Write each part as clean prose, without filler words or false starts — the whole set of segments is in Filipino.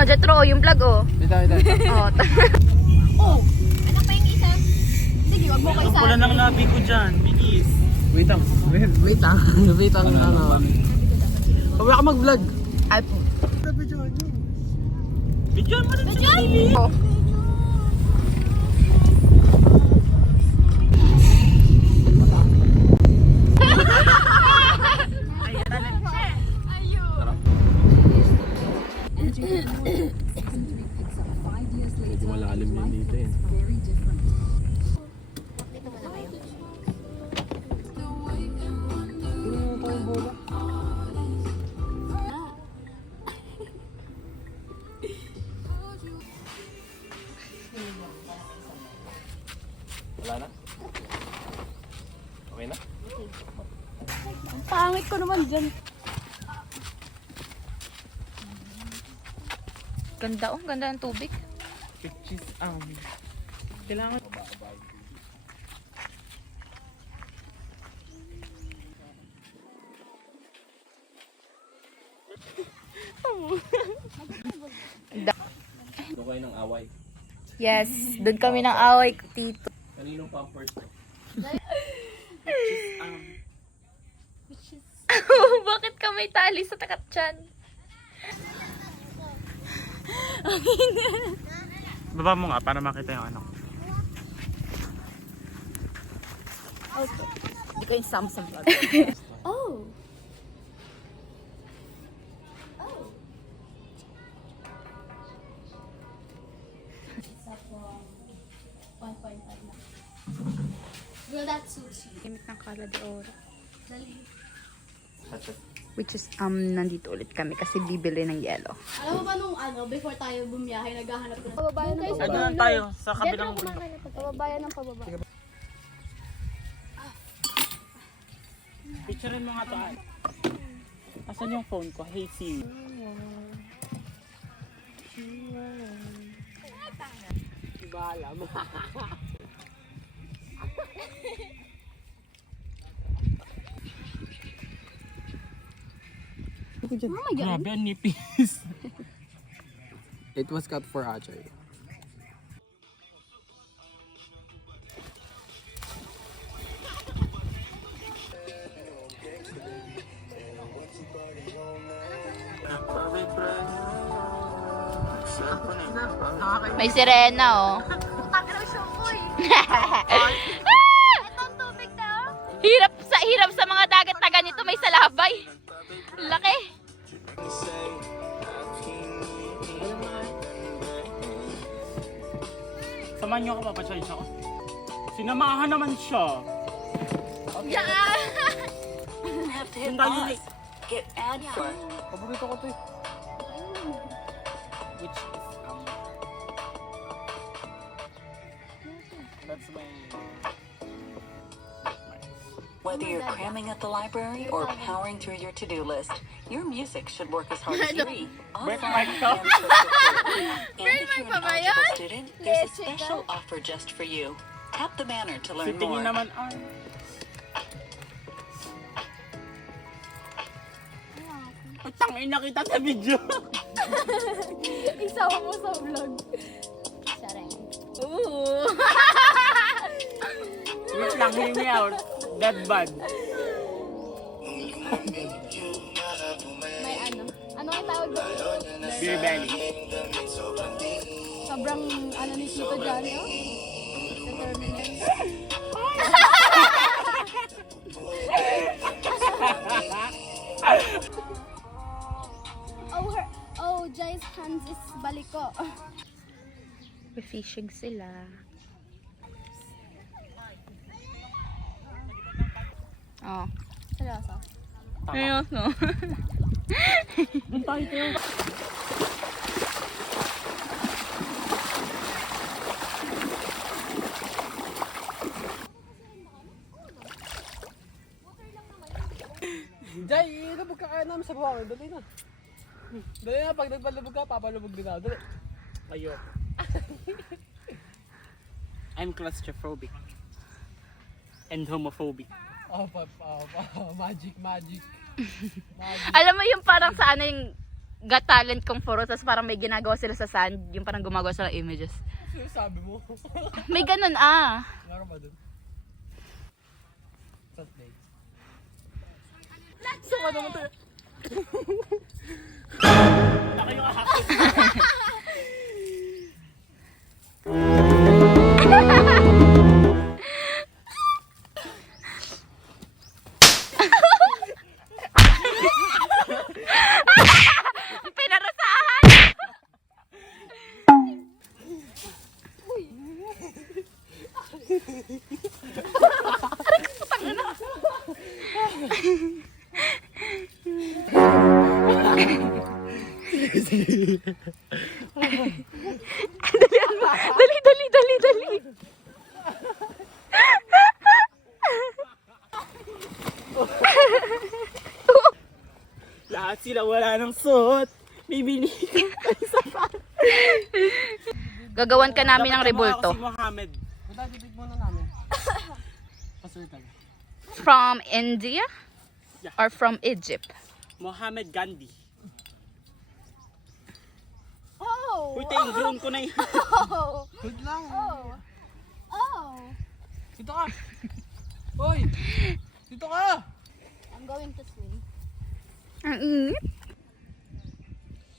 Ano, Jetro, yung vlog oh. Ito. Oh. Anak pa yung isa. Sige, wag mo ko isa. Wala nang labi ko dyan. Bilis. Wait lang. Ano. Huwag ka mag-vlog. Ay, Bidyan mo rin sa sarili. oh. Medyo malalim yun dito eh. Wala na? Okay na? Ang pangit ko naman dyan. Ganda oh, ganda ng tubig. Which is, kailangan. Doon kayo ng away. Yes, doon kami ng away, tito. Kaninong pampers to? Bakit ka may tali sa takatsan? Baba mo nga para makita yung ano. Okay. Hindi ko yung Samsung vlog. Oh. Well, that suits you. Gamit ng Cala de Oro. Dali. Which is, nandito ulit kami kasi bibili ng yelo. Alam mo ba nung before tayo bumiyahe, naghahanap ko ng pababayan ng Ay, doon tayo sa kabilang pababayan ng pababa. Picturein mo nga to. Asan yung phone ko? Hey Siri. Bahala mo. Oh my God. Grabe, ang nipis. It was cut for Achay. May sirena oh. Tagal siya ko eh. Itong tubig na. Hirap sa mga dagat na ganito, may salabay. Laki. Samahan niyo ako, papacharge ako. Sinamahan naman siya. Yung tayo ni... Get ad free. Paborito ko to eh. Which is, that's my... Whether you're cramming at the library or powering through your to-do list, your music should work as hard as you. Break my cup. And if you're an eligible student, there's a special offer just for you. Tap the banner to learn Sitingin more. naman ay. Ay, tangin na kita sa video. Isama mo sa vlog. Sarang. Ooh. Wait lang, hear me out. That bad. May ano. Ano ang tawag doon? Beer belly. Sobrang ano ni Tito Johnny, oh. Determined. Jai's hands is baliko. Fishing sila. Oh. Seryoso? Ayos, no? Doon tayo tayo. Jai, ilubog ka kaya namin sa buwangan. Dali na. Dali na, pag nagpalubog ka, papalubog din ako. Dali. Ayo. I'm claustrophobic. And homophobic. Oh, magic. Alam mo yung parang sa ano yung Got Talent kung puro, tapos parang may ginagawa sila sa sand, yung parang gumagawa sila ng images. Ano sabi mo? May ganun ah. Meron ba dun? Sunday. Saka naman tayo. Pinarusahan! Dali. Lahat sila wala ng suot. Bibili ka isa pa. Gagawan ka namin ng rebulto. Si Mohammed. Punta, tibig muna namin. Pasurtal. From India? Yeah. Or from Egypt? Mohammed Gandhi. Oh! Uy, tayo, grown ko na yun. Oh! Good lang. Oh! Oh! Dito ka. Hoy! Dito ka! I'm going to swim. Ang init.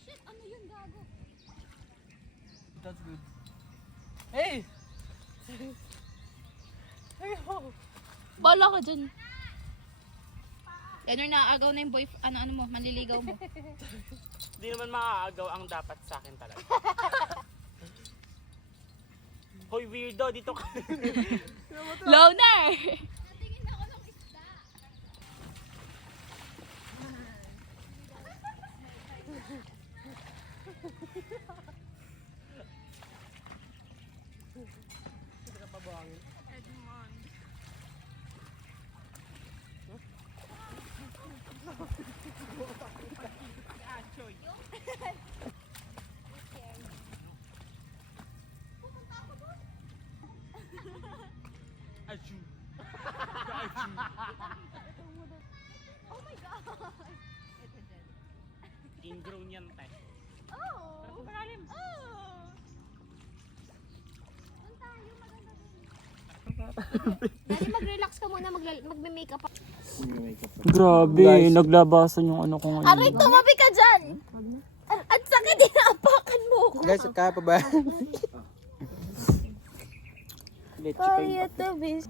Shit! Ano yun, gago? That's good. Hey! Ayaw! Bala ka dyan. Ganun na, agaw na yung ano mo, manliligaw mo. Hindi naman maaagaw ang dapat sa akin talaga. Hoy, weirdo, dito ka. Loner! Natingin ako ng isda. Achoo. Oh my god! Ingrown yan, te. Oh! Oh! Doon tayo, maganda dun. Dali, mag-relax ka muna, magme-makeup ako. Grabe, naglabasan yung ano ko ngayon. Aray, tumabi ka dyan! Ang sakit, dinaapakan mo ko. Guys, kaya pa ba? Kaya to, bis.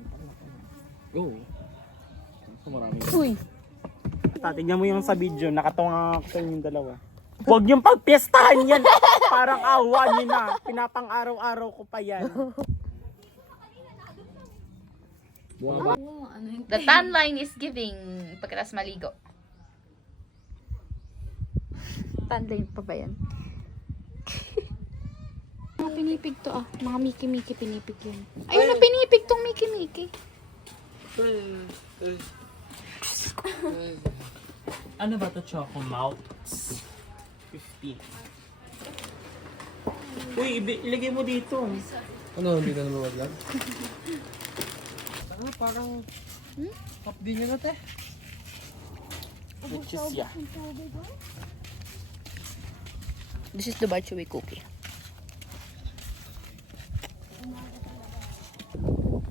Go. Marami. Uy! Tatignan mo yung sa video, nakatunga ako sa inyong dalawa. Huwag yung pagpiestahan yan. Parang awa nyo na. Pinapang araw-araw ko pa yan. The tan line is giving pagkatapos maligo. Tan line pa ba yan? Mga pinipig to ah. Mga miki-miki pinipig yan. Ayun na pinipig tong miki-miki. Ano ba to, Choco Mouths? 15. Uy, ilagay mo dito. Ano, hindi ka naman wag Ano, parang... Top din yun natin. Which is, yeah. This is the Bachewe cookie.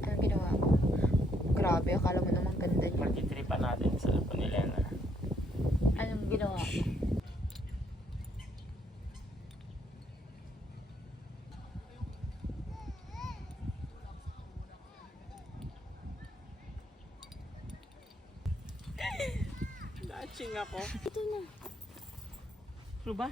Ano ginawa mo? Grabe, akala mo naman ganda niya. Magtitripan natin sa lupa ni Lena. Anong ginawa mo? Daching ako. Ito na. Ano ba?